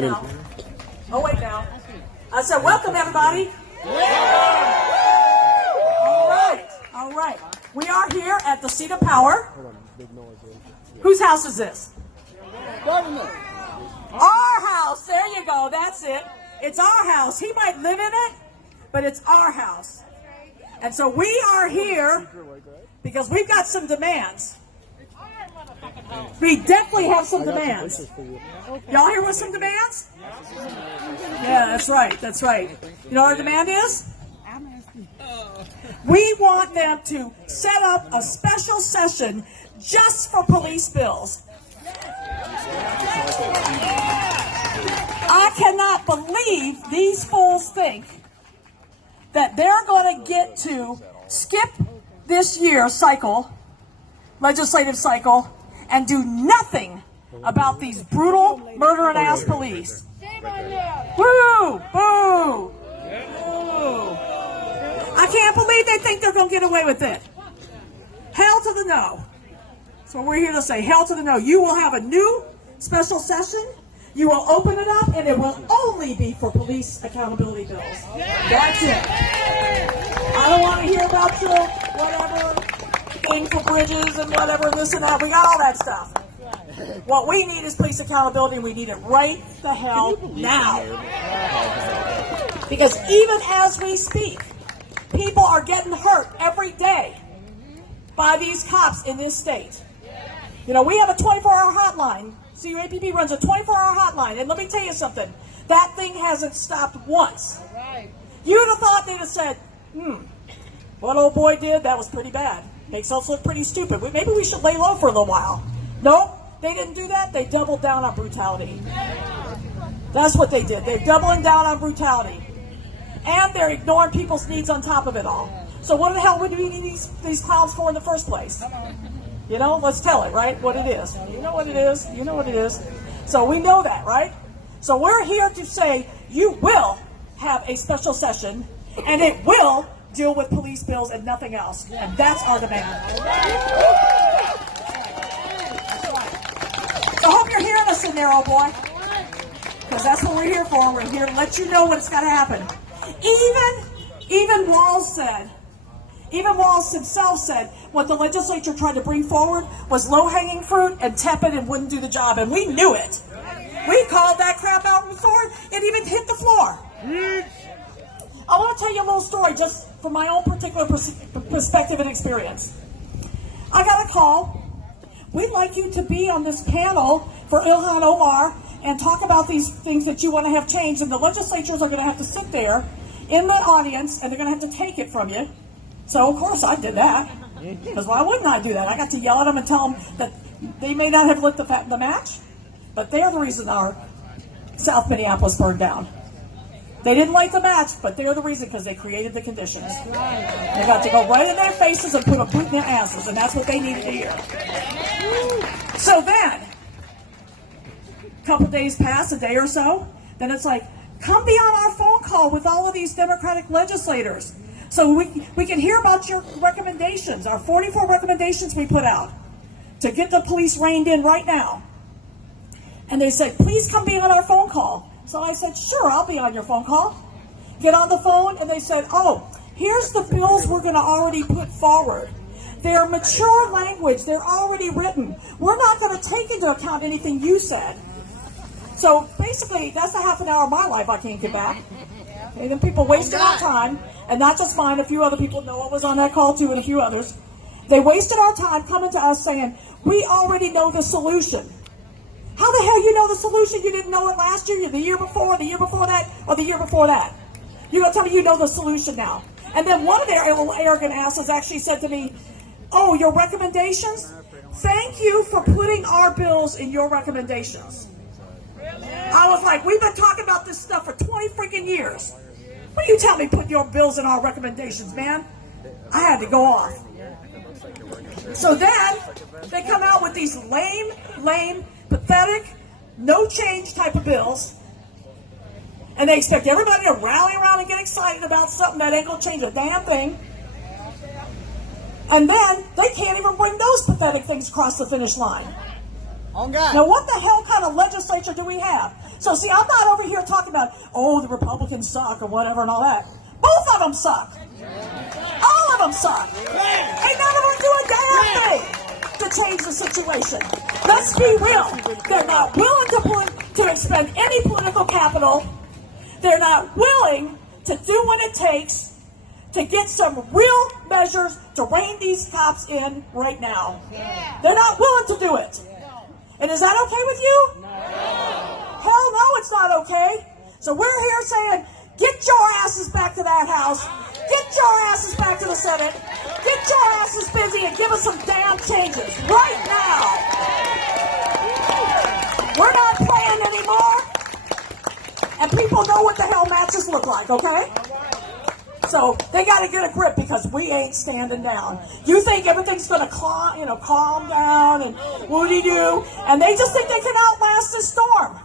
Now. Oh, wait now. I said, welcome, everybody. All right. We are here at the seat of power. Whose house is this? Our house. There you go. That's it. It's our house. He might live in it, but it's our house. And so we are here because we've got some demands. We definitely have some demands. Y'all here with some demands? Yeah, that's right. That's right. You know what our demand is? We want them to set up a special session just for police bills. I cannot believe these fools think that they're going to get to skip this year's cycle, legislative cycle, and do nothing about these brutal, murdering ass police. Boo! Boo! Boo! I can't believe they think they're going to get away with it. Hell to the no. So we're here to say, hell to the no. You will have a new special session. You will open it up, and it will only be for police accountability bills. That's it. I don't want to hear about your whatever thing for bridges and whatever, this and that. We got all that stuff. What we need is police accountability, and we need it right the hell now. Because even as we speak, people are getting hurt every day by these cops in this state. You know, we have a 24-hour hotline. CUAPB runs a 24-hour hotline, and let me tell you something. That thing hasn't stopped once. You'd have thought they'd have said, what old boy did, that was pretty bad. Makes us look pretty stupid. Maybe we should lay low for a little while. Nope, they didn't do that. They doubled down on brutality. That's what they did. They're doubling down on brutality. And they're ignoring people's needs on top of it all. So what the hell would we need these clowns for in the first place? You know, let's tell it, right, what it is. You know what it is. You know what it is. So we know that, right? So we're here to say you will have a special session, and it will deal with police bills and nothing else. And that's our demand. So I hope you're hearing us in there, old boy. Because that's what we're here for. We're here to let you know what's got to happen. Even Walz himself said what the legislature tried to bring forward was low-hanging fruit and tepid and wouldn't do the job, and we knew it. We called that crap out before it even hit the floor. I want to tell you a little story just from my own particular perspective and experience. I got a call. We'd like you to be on this panel for Ilhan Omar and talk about these things that you want to have changed, and the legislatures are going to have to sit there in the audience, and they're going to have to take it from you. So, of course, I did that. Because why wouldn't I do that? I got to yell at them and tell them that they may not have lit the match, but they're the reason our South Minneapolis burned down. They didn't light the match, but they're the reason because they created the conditions. They got to go right in their faces and put a boot in their asses, and that's what they needed to hear. So then, a couple days pass, a day or so, then it's like, come be on our phone call with all of these Democratic legislators so we can hear about your recommendations, our 44 recommendations we put out to get the police reined in right now. And they said, please come be on our phone call. So I said, sure, I'll be on your phone call. Get on the phone, and they said, oh, here's the bills we're going to already put forward. They're mature language. They're already written. We're not going to take into account anything you said. So basically, that's a half an hour of my life I can't get back. Okay, then people wasted our time, and not just mine, a few other people know what was on that call too, and a few others. They wasted our time coming to us saying, we already know the solution. How the hell you know the solution? You didn't know it last year, the year before that, or the year before that. You're going to tell me you know the solution now. And then one of their arrogant asses actually said to me, oh, your recommendations? Thank you for putting our bills in your recommendations. I was like, we've been talking about this stuff for 20 freaking years. What do you tell me put your bills in our recommendations, man? I had to go off. So then they come out with these lame, pathetic, no change type of bills, and they expect everybody to rally around and get excited about something that ain't gonna change a damn thing. And then they can't even bring those pathetic things across the finish line. On God. Now, what the hell kind of legislature do we have? So, see, I'm not over here talking about, oh, the Republicans suck or whatever and all that. Both of them suck. All of them suck. Ain't none of them do a damn thing to change the situation. Let's be real. They're not willing to expend any political capital. They're not willing to do what it takes to get some real measures to rein these cops in right now. They're not willing to do it. And is that okay with you? No. Hell no, it's not okay. So we're here saying, get your asses back to that House. Get your asses back to the Senate. Get your asses busy and give us some damn changes right now. We're not playing anymore. And people know what the hell matches look like, okay? So they got to get a grip because we ain't standing down. You think everything's going to calm down and woody-doo, and they just think they can outlast this storm.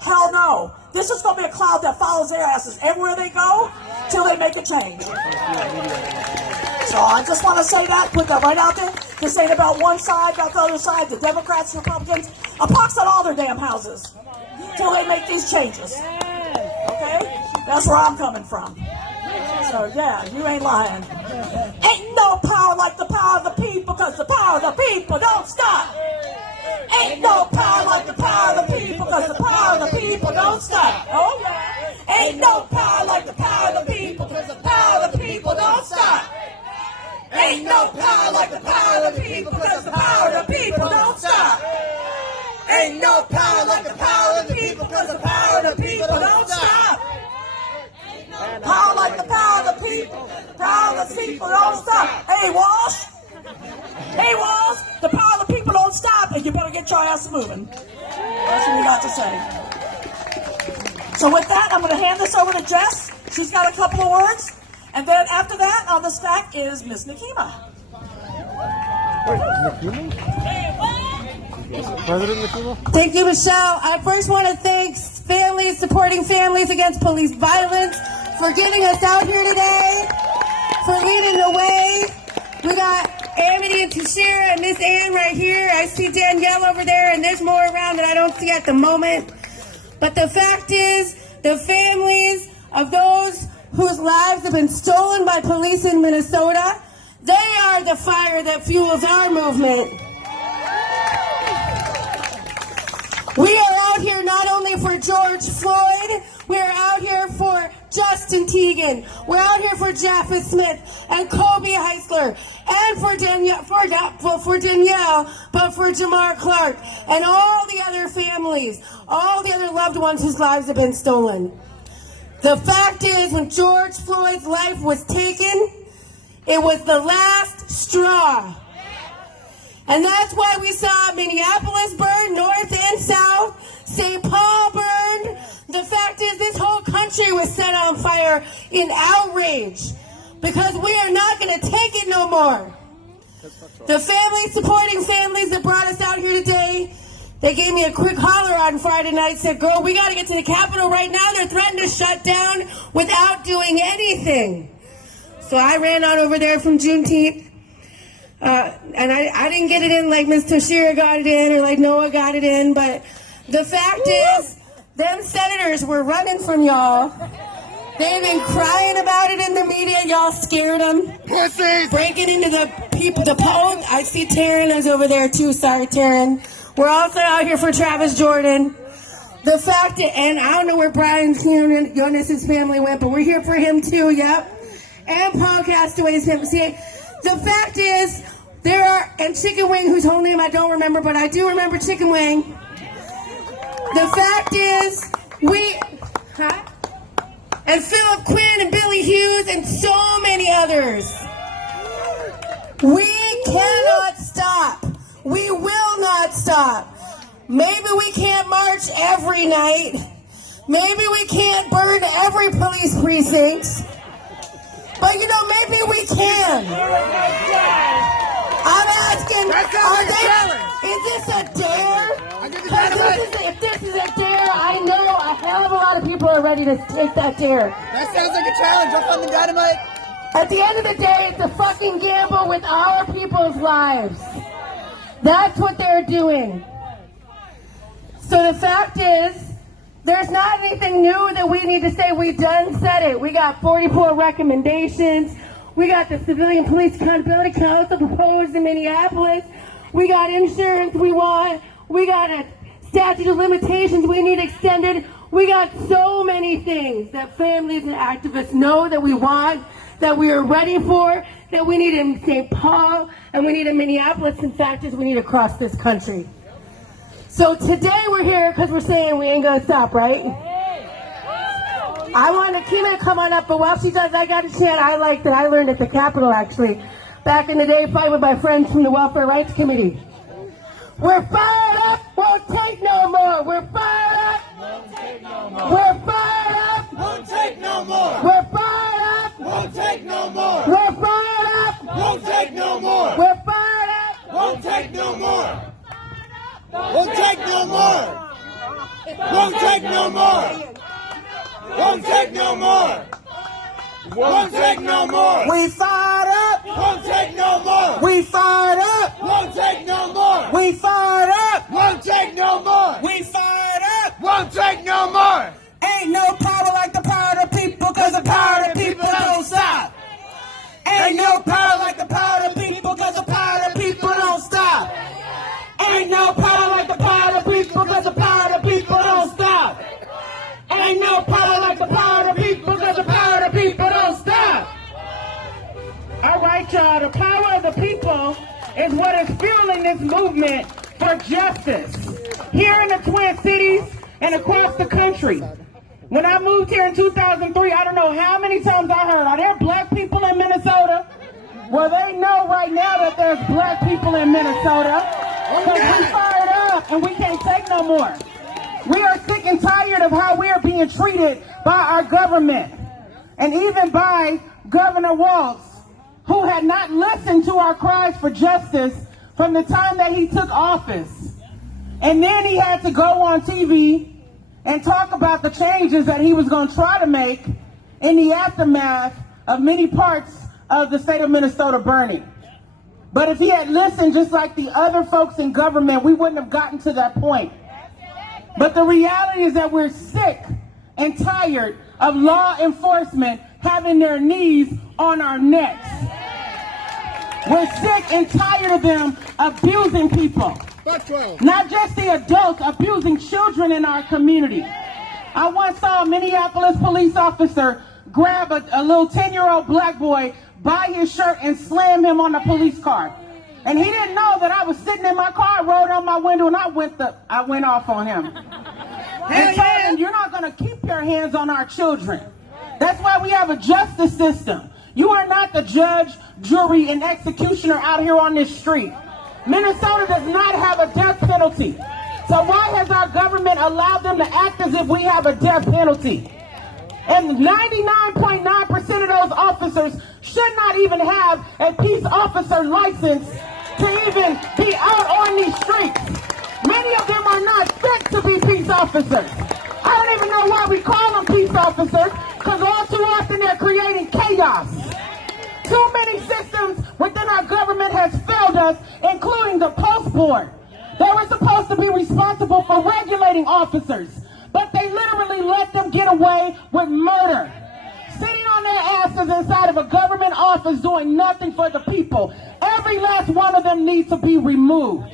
Hell no. This is going to be a cloud that follows their asses everywhere they go till they make a change. So I just want to say that, put that right out there. This ain't about one side, about the other side, the Democrats, Republicans. A pox on all their damn houses till they make these changes. Okay? That's where I'm coming from. So yeah, you ain't lying. Ain't no power like the power of the people, because the power of the people don't stop. Ain't no power like the power of the people, because the power of the people don't stop. Oh yeah. Ain't no power like the power of the people, because the power of the people don't stop. Ain't no power like the power of the people, because the power of the people don't stop. Ain't no power like the power of the people, because the power of the people don't stop. Power like the power of the people. Power of the people don't stop. Hey, Walsh. Hey, Walsh. The power of the people don't stop, and you better get your ass moving. That's what we got to say. So with that, I'm going to hand this over to Jess. She's got a couple of words. And then after that, on the stack is Miss Nikema. President Nikema? Thank you, Michelle. I first want to thank families supporting families against police violence for getting us out here today, for leading the way. We got Amity and Tashira and Miss Ann right here. I see Danielle over there, and there's more around that I don't see at the moment. But the fact is, the families of those whose lives have been stolen by police in Minnesota, they are the fire that fuels our movement. We are out here not only for George Floyd, we're out here for Justin Teigen, we're out here for Jaffa Smith and Kobe Heisler, and for Danielle, but for Jamar Clark and all the other families, all the other loved ones whose lives have been stolen. The fact is, when George Floyd's life was taken, it was the last straw. And that's why we saw Minneapolis burn, north and south, St. Paul burned. The fact is, this whole country was set on fire in outrage because we are not going to take it no more. The families supporting families that brought us out here today, they gave me a quick holler on Friday night, said, girl, we got to get to the Capitol right now. They're threatening to shut down without doing anything. So I ran on over there from Juneteenth. And I didn't get it in like Ms. Tashira got it in or like Noah got it in, but the fact is, them senators were running from y'all. They've been crying about it in the media. Y'all scared them. Breaking into the people, the poll. I see Taryn is over there too. Sorry, Taryn. We're also out here for Travis Jordan. The fact that, and I don't know where Brian Jonas' family went, but we're here for him too, yep. And Paul Castaway's him. See, the fact is, there are, and Chicken Wing, whose whole name I don't remember, but I do remember Chicken Wing. The fact is, and Philip Quinn and Billy Hughes and so many others. We cannot stop. We will not stop. Maybe we can't march every night. Maybe we can't burn every police precinct. But you know, maybe we can. I'm asking, is this a dare? If this is a dare, I know a hell of a lot of people are ready to take that dare. That sounds like a challenge. I'll find the dynamite. At the end of the day, it's a fucking gamble with our people's lives. That's what they're doing. So the fact is, there's not anything new that we need to say. We done said it. We got 44 recommendations. We got the Civilian Police Accountability Council proposed in Minneapolis. We got insurance we want. We got a statute of limitations we need extended. We got so many things that families and activists know that we want, that we are ready for, that we need in St. Paul, and we need in Minneapolis. In fact, we need across this country. So today we're here because we're saying we ain't gonna stop, right? I want Akina to come on up, but while she does, I got a chant I liked that I learned at the Capitol, actually. Back in the day, fighting with my friends from the Welfare Rights Committee. We're fired up, won't take no more. We're fired up, won't take no more. We're fired up, Won't take no more. we're fired up, Won't take no more. we're fired up, Won't take no more. we're fired up. Won't take no more. Won't take no more. Won't take no more. Won't take no more. Won't take no more. We fired up. Won't take no more. We fired up. Won't take no more. We fired up. Won't take no more. We fired up. Won't take no more. Ain't no power like the power of the people, cause the power of the people don't stop. Ain't no power like the power of the people, cause the power of the people don't stop. Ain't no power like the power of the people, cause the power of the people don't stop. Ain't no power like the power of the people, cause the power of the people don't stop. All right, y'all, the power of the people is what is fueling this movement for justice here in the Twin Cities and across the country. When I moved here in 2003, I don't know how many times I heard, are there black people in Minnesota? Well, they know right now that there's black people in Minnesota. Because we fired up and we can't take no more. We are sick and tired of how we are being treated by our government. And even by Governor Walz, who had not listened to our cries for justice from the time that he took office. And then he had to go on TV and talk about the changes that he was going to try to make in the aftermath of many parts of the state of Minnesota burning. But if he had listened just like the other folks in government, we wouldn't have gotten to that point. But the reality is that we're sick and tired of law enforcement having their knees on our necks. We're sick and tired of them abusing people. Not just the adults, abusing children in our community. I once saw a Minneapolis police officer grab a little 10-year-old black boy by his shirt and slam him on the police car. And he didn't know that I was sitting in my car, rolled down my window, and I went off on him. And told him, you're not going to keep your hands on our children. That's why we have a justice system. You are not the judge, jury, and executioner out here on this street. Minnesota does not have a death penalty. So why has our government allowed them to act as if we have a death penalty? And 99.9% of those officers should not even have a peace officer license to even be out on these streets. Many of them are not fit to be peace officers. I don't even know why we call them peace officers, because all too often they're creating chaos. Too many systems within our government has failed us, including the Post Board. They were supposed to be responsible for regulating officers, but they literally let them get away with murder. Sitting on their asses inside of a government office doing nothing for the people. Every last one of them needs to be removed.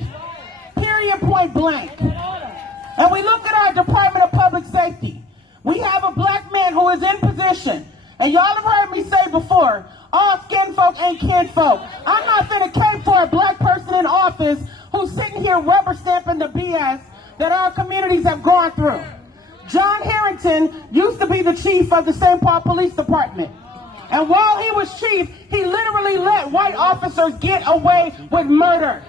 Period, point blank. And we look at our Department of Public Safety. We have a black man who is in position. And y'all have heard me say before, all skin folk ain't kin folk. I'm not finna cape for a black person in office who's sitting here rubber stamping the BS that our communities have gone through. John Harrington used to be the chief of the St. Paul Police Department. And while he was chief, he literally let white officers get away with murder.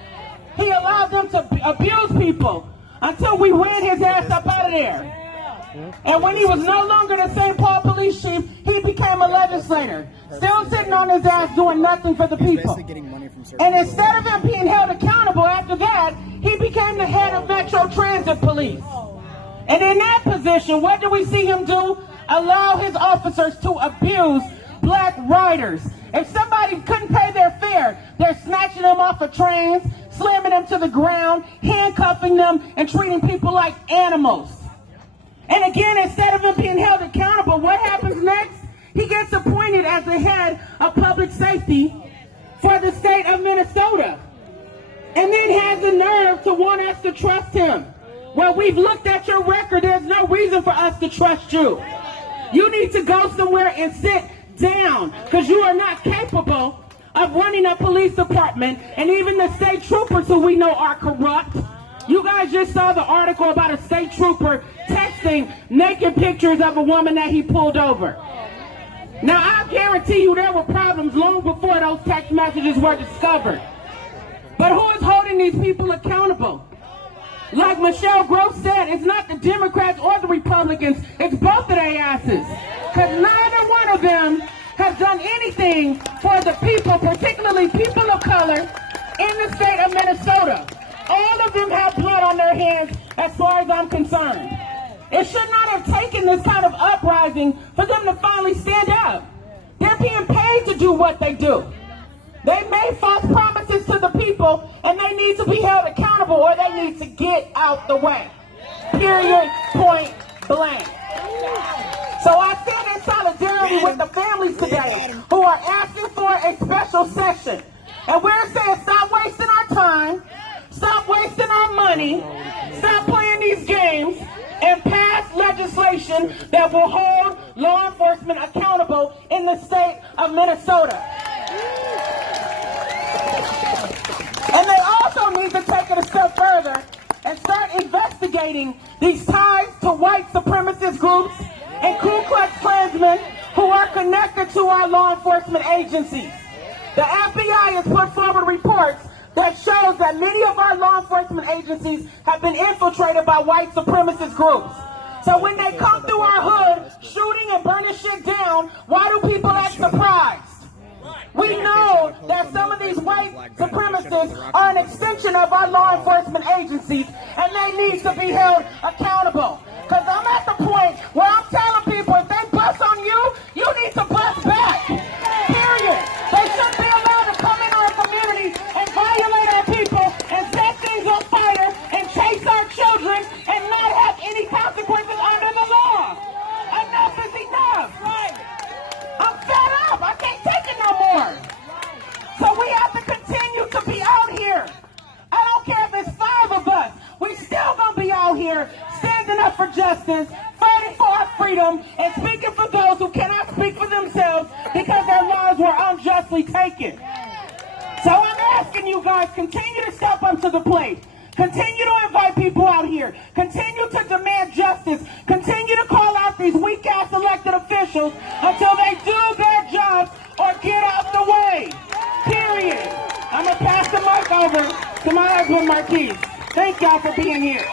He allowed them to abuse people until we ran his ass up out of there. And when he was no longer the St. Paul police chief, he became a legislator, still sitting on his ass doing nothing for the people. And instead of him being held accountable after that, he became the head of Metro Transit Police. And in that position, what do we see him do? Allow his officers to abuse black riders. If somebody couldn't pay their fare, they're snatching them off of trains, slamming them to the ground, handcuffing them, and treating people like animals. And again, instead of him being held accountable, what happens next? He gets appointed as the head of public safety for the state of Minnesota. And then has the nerve to want us to trust him. Well, we've looked at your record. There's no reason for us to trust you. You need to go somewhere and sit down, because you are not capable of running a police department, and even the state troopers who we know are corrupt. You guys just saw the article about a state trooper texting naked pictures of a woman that he pulled over. Now, I guarantee you there were problems long before those text messages were discovered. But who is holding these people accountable? Like Michelle Gross said, it's not the Democrats or the Republicans, it's both of their asses. Because neither one of them has done anything for the people, particularly people of color, in the state of Minnesota. All of them have blood on their hands as far as I'm concerned. It should not have taken this kind of uprising for them to finally stand up. They're being paid to do what they do. They made false promises to the people, and they need to be held accountable, or they need to get out the way. Period, point blank. So I stand in solidarity with the families today who are asking for a special session. And we're saying stop wasting our time, stop wasting our money, stop playing these games, and pass legislation that will hold law enforcement accountable in the state of Minnesota. And they also need to take it a step further and start investigating these ties to white supremacist groups and Ku Klux Klansmen who are connected to our law enforcement agencies. The FBI has put forward reports that shows that many of our law enforcement agencies have been infiltrated by white supremacist groups. So when they come through our hood, shooting and burning shit down, why do people act surprised? We know that some of these white supremacists are an extension of our law enforcement agencies, and they need to be held accountable. Because I'm at the point where I'm telling people, if they bust on you, you need to bust back. Period. They shouldn't be allowed to come into our community and violate our people and set things on fire and chase our children and not have any consequences under the law. Enough is enough. I'm fed up. I can't take it no more. So we have to continue to be out here. I don't care if it's 5 of us. We still gonna be out here standing up for justice, fighting for our freedom, and speaking for those who cannot speak for themselves because their lives were unjustly taken. So I'm asking you guys, continue to step up to the plate. Continue to invite people out here. Continue to demand justice. Continue to call out these weak-ass elected officials until they do their jobs or get out the way. Period. I'm going to pass the mic over to my husband, Marquise. Thank y'all for being here.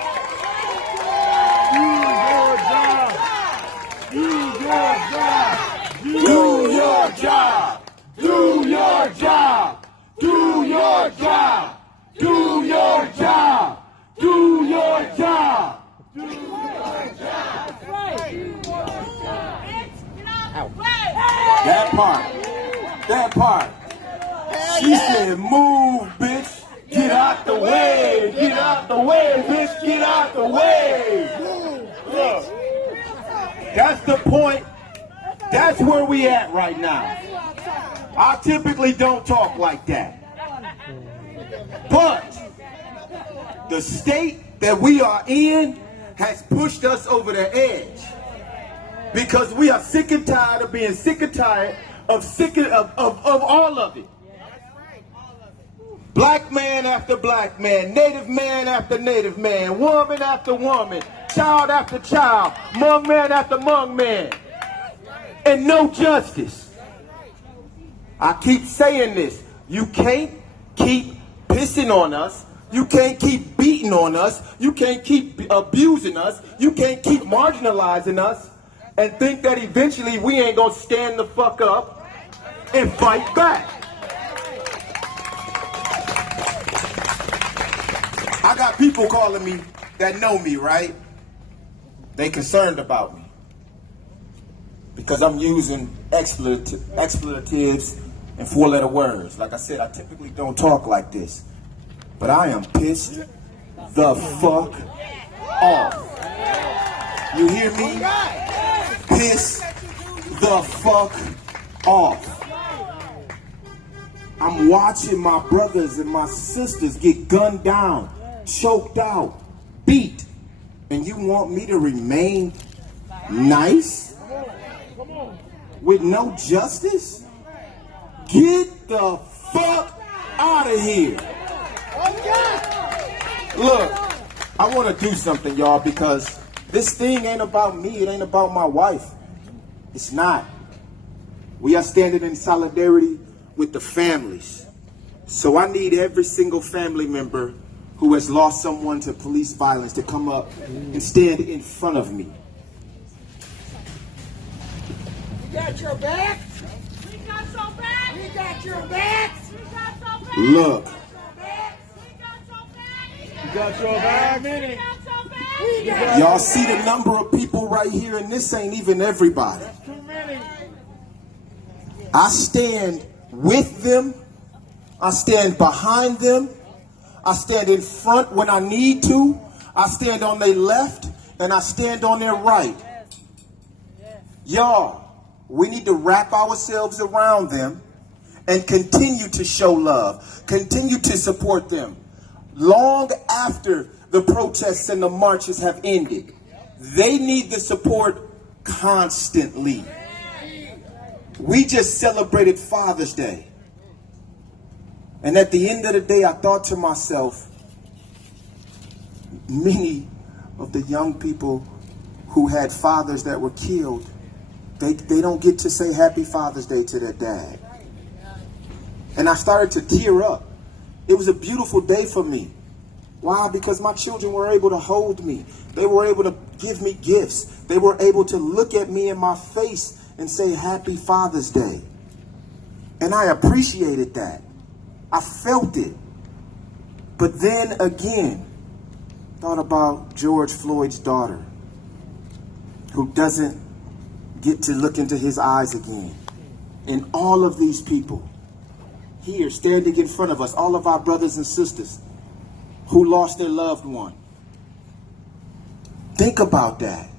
Do your job. Do your job. Do your job. Do your job. Do your job. Do your job. Do your job. Do your job. That part. That part. She said, move, bitch. Get out the way. Get out the way, bitch. Get out the way. Look. That's the point. That's where we at right now. I typically don't talk like that. But the state that we are in has pushed us over the edge because we are sick and tired of being sick and tired of all of it. Black man after black man, native man after native man, woman after woman, child after child, Hmong man after Hmong man, and no justice. I keep saying this. You can't keep pissing on us. You can't keep beating on us. You can't keep abusing us. You can't keep marginalizing us and think that eventually we ain't gonna stand the fuck up and fight back. I got people calling me that know me, right? They concerned about me. because I'm using expletives and four-letter words. Like I said, I typically don't talk like this, but I am pissed the fuck off. You hear me? Piss the fuck off. I'm watching my brothers and my sisters get gunned down, choked out, beat, and you want me to remain nice with no justice? Get the fuck out of here. Look, I want to do something, y'all, because this thing ain't about me. It ain't about my wife. It's not. We are standing in solidarity with the families. So I need every single family member who has lost someone to police violence to come up and stand in front of me. We got your back. We got your back. We got your back. We got your back. Look, We got your back. We got your back. We got your back. y'all see the number of people right here, and this ain't even everybody. Too many. I stand with them. I stand behind them. I stand in front when I need to. I stand on their left and I stand on their right. Y'all, we need to wrap ourselves around them and continue to show love, continue to support them. Long after the protests and the marches have ended, they need the support constantly. We just celebrated Father's Day. And at the end of the day, I thought to myself, many of the young people who had fathers that were killed, they don't get to say Happy Father's Day to their dad. And I started to tear up. It was a beautiful day for me. Why? Because my children were able to hold me. They were able to give me gifts. They were able to look at me in my face and say Happy Father's Day. And I appreciated that. I felt it. But then again, thought about George Floyd's daughter, who doesn't get to look into his eyes again. And all of these people here standing in front of us, all of our brothers and sisters who lost their loved one. Think about that.